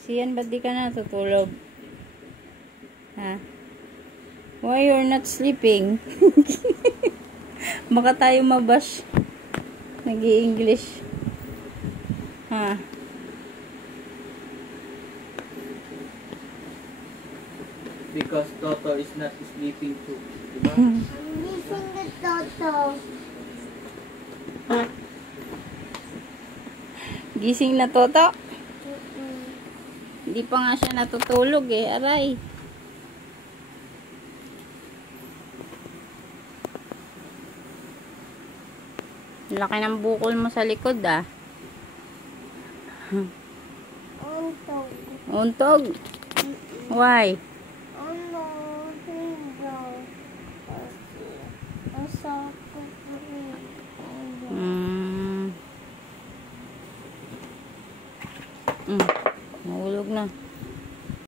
Siyan, ba't di ka natutulog? Ha? Why you're not sleeping? Baka tayo mabash. Nag-i-English. Ha? Because Toto is not sleeping too. Diba? Gising na Toto. Gising na Toto? Hindi pa nga siya natutulog eh. Aray. Laki ng bukol mo sa likod ah. Untog. Untog? Why? Ano? Hindi. Masakit rin. Nahulog na.